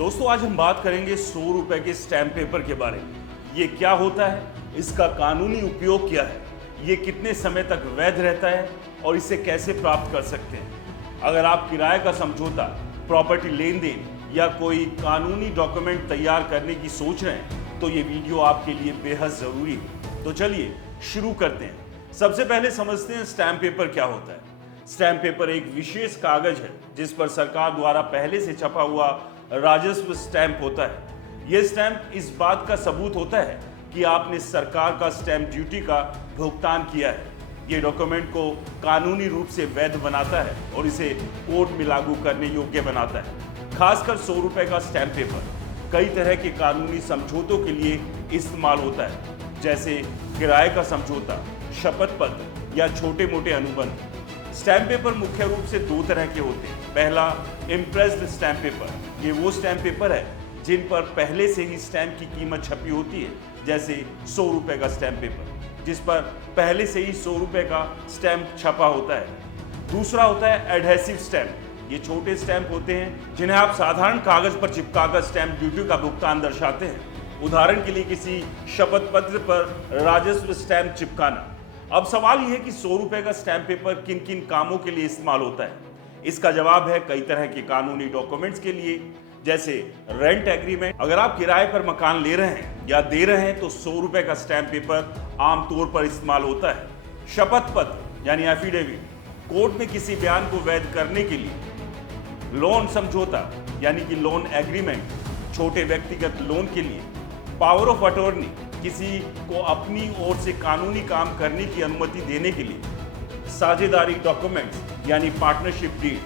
दोस्तों आज हम बात करेंगे 100 रुपए के स्टैम्प पेपर के बारे में। ये क्या होता है, इसका कानूनी उपयोग क्या है, ये कितने समय तक वैध रहता है और इसे कैसे प्राप्त कर सकते हैं। अगर आप किराए का समझौता, प्रॉपर्टी लेन देन या कोई कानूनी डॉक्यूमेंट तैयार करने की सोच रहे हैं तो ये वीडियो आपके लिए बेहद जरूरी है। तो चलिए शुरू करते हैं। सबसे पहले समझते हैं स्टैम्प पेपर क्या होता है। स्टैम्प पेपर एक विशेष कागज है जिस पर सरकार द्वारा पहले से छपा हुआ राजस्व स्टैंप होता है। यह स्टैंप इस बात का सबूत होता है कि आपने सरकार का स्टैंप ड्यूटी का भुगतान किया है। ये डॉक्यूमेंट को कानूनी रूप से वैध बनाता है और इसे कोर्ट में लागू करने योग्य बनाता है। खासकर 100 रुपए का स्टैंप पेपर कई तरह के कानूनी समझौतों के लिए इस्तेमाल होता है, जैसे किराए का समझौता, शपथ पत्र या छोटे मोटे अनुबंध। स्टैम्प पेपर मुख्य रूप से दो तरह के होते हैं। पहला इम्प्रेस्ड स्टैम्प पेपर, ये वो स्टैम्प पेपर है जिन पर पहले से ही स्टैम्प की कीमत छपी होती है, जैसे 100 रुपए का स्टैम्प पेपर जिस पर पहले से ही 100 रुपए का स्टैम्प छपा होता है। दूसरा होता है एडहेसिव स्टैम्प। ये छोटे स्टैम्प होते हैं जिन्हें आप साधारण कागज पर चिपकाकर स्टैम्प ड्यूटी का भुगतान दर्शाते हैं। उदाहरण के लिए किसी शपथ पत्र पर राजस्व स्टैम्प चिपकाना। अब सवाल यह है कि 100 रुपए का स्टैम्प पेपर किन किन कामों के लिए इस्तेमाल होता है। इसका जवाब है कई तरह के कानूनी डॉक्यूमेंट्स के लिए, जैसे रेंट एग्रीमेंट। अगर आप किराए पर मकान ले रहे हैं या दे रहे हैं तो 100 रुपए का स्टैम्प पेपर आमतौर पर इस्तेमाल होता है। शपथ पत्र यानी एफिडेविट, कोर्ट में किसी बयान को वैध करने के लिए। लोन समझौता यानी कि लोन एग्रीमेंट, छोटे व्यक्तिगत लोन के लिए। पावर ऑफ अटॉर्नी, किसी को अपनी ओर से कानूनी काम करने की अनुमति देने के लिए। साझेदारी डॉक्यूमेंट्स यानी पार्टनरशिप डीड,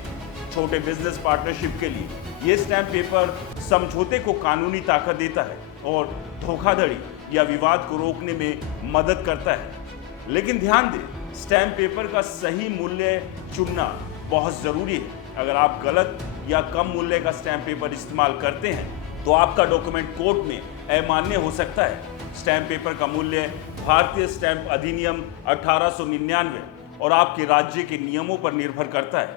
छोटे बिजनेस पार्टनरशिप के लिए। यह स्टैम्प पेपर समझौते को कानूनी ताकत देता है और धोखाधड़ी या विवाद को रोकने में मदद करता है। लेकिन ध्यान दें, स्टैम्प पेपर का सही मूल्य चुनना बहुत जरूरी है। अगर आप गलत या कम मूल्य का स्टैम्प पेपर इस्तेमाल करते हैं तो आपका डॉक्यूमेंट कोर्ट में अमान्य हो सकता है। स्टैम्प पेपर का मूल्य भारतीय स्टैम्प अधिनियम 1899 और आपके राज्य के नियमों पर निर्भर करता है।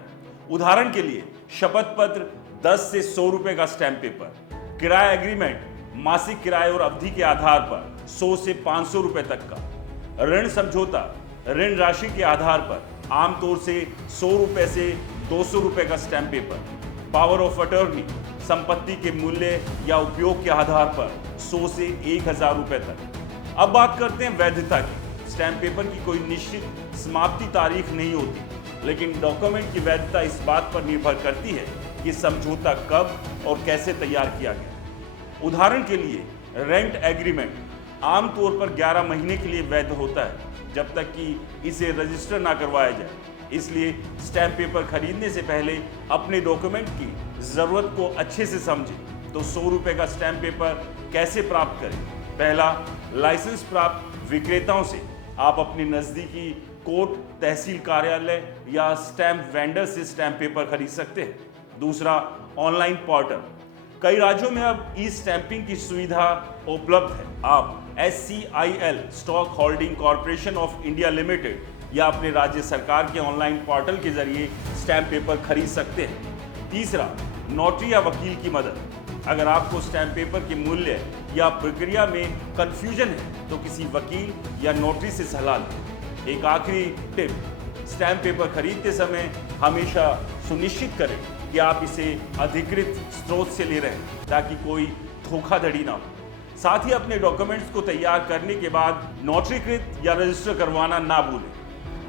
उदाहरण के लिए शपथ पत्र 10 से 100 रुपए का स्टैम्प पेपर। किराया एग्रीमेंट मासिक किराए और अवधि के आधार पर 100 से 500 रुपए तक का। ऋण समझौता ऋण राशि के आधार पर आमतौर से 100 रुपए से 200 रुपए का stamp paper. Power of attorney संपत्ति के मूल्य या उपयोग के आधार पर 100 से 1000 रुपए तक। अब बात करते हैं वैधता की। स्टैम्प पेपर की कोई निश्चित समाप्ति तारीख नहीं होती, लेकिन डॉक्यूमेंट की वैधता इस बात पर निर्भर करती है कि समझौता कब और कैसे तैयार किया गया। उदाहरण के लिए रेंट एग्रीमेंट आमतौर पर 11 महीने के लिए वैध होता है, जब तक कि इसे रजिस्टर ना करवाया जाए। इसलिए स्टैम्प पेपर खरीदने से पहले अपने डॉक्यूमेंट की ज़रूरत को अच्छे से समझें। तो 100 रुपए का स्टैम्प पेपर कैसे प्राप्त करें? पहला, लाइसेंस प्राप्त विक्रेताओं से। आप अपने नज़दीकी कोर्ट, तहसील कार्यालय या स्टैम्प वेंडर से स्टैम्प पेपर खरीद सकते हैं। दूसरा, ऑनलाइन पोर्टल। कई राज्यों में अब ई स्टैंपिंग की सुविधा उपलब्ध है। आप SCIL stock holding corporation of India limited या अपने राज्य सरकार के ऑनलाइन पोर्टल के जरिए स्टैम्प पेपर खरीद सकते हैं। तीसरा, नोटरी या वकील की मदद। अगर आपको स्टैम्प पेपर के मूल्य या प्रक्रिया में कंफ्यूजन है तो किसी वकील या नोटरी से सलाह लें। एक आखिरी टिप, स्टैम्प पेपर खरीदते समय हमेशा सुनिश्चित करें कि आप इसे अधिकृत स्रोत से ले रहे हैं ताकि कोई धोखाधड़ी ना हो। साथ ही अपने डॉक्यूमेंट्स को तैयार करने के बाद नोटरीकृत या रजिस्टर करवाना ना भूलें।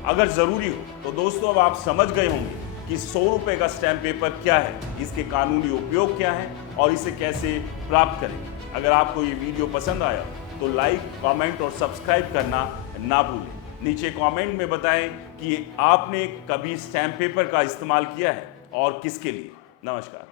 अगर ज़रूरी हो तो दोस्तों अब आप समझ गए होंगे कि 100 रुपए का स्टैम्प पेपर क्या है, इसके कानूनी उपयोग क्या है और इसे कैसे प्राप्त करें। अगर आपको ये वीडियो पसंद आया तो लाइक, कमेंट और सब्सक्राइब करना ना भूलें। नीचे कमेंट में बताएं कि आपने कभी स्टैम्प पेपर का इस्तेमाल किया है और किसके लिए। नमस्कार।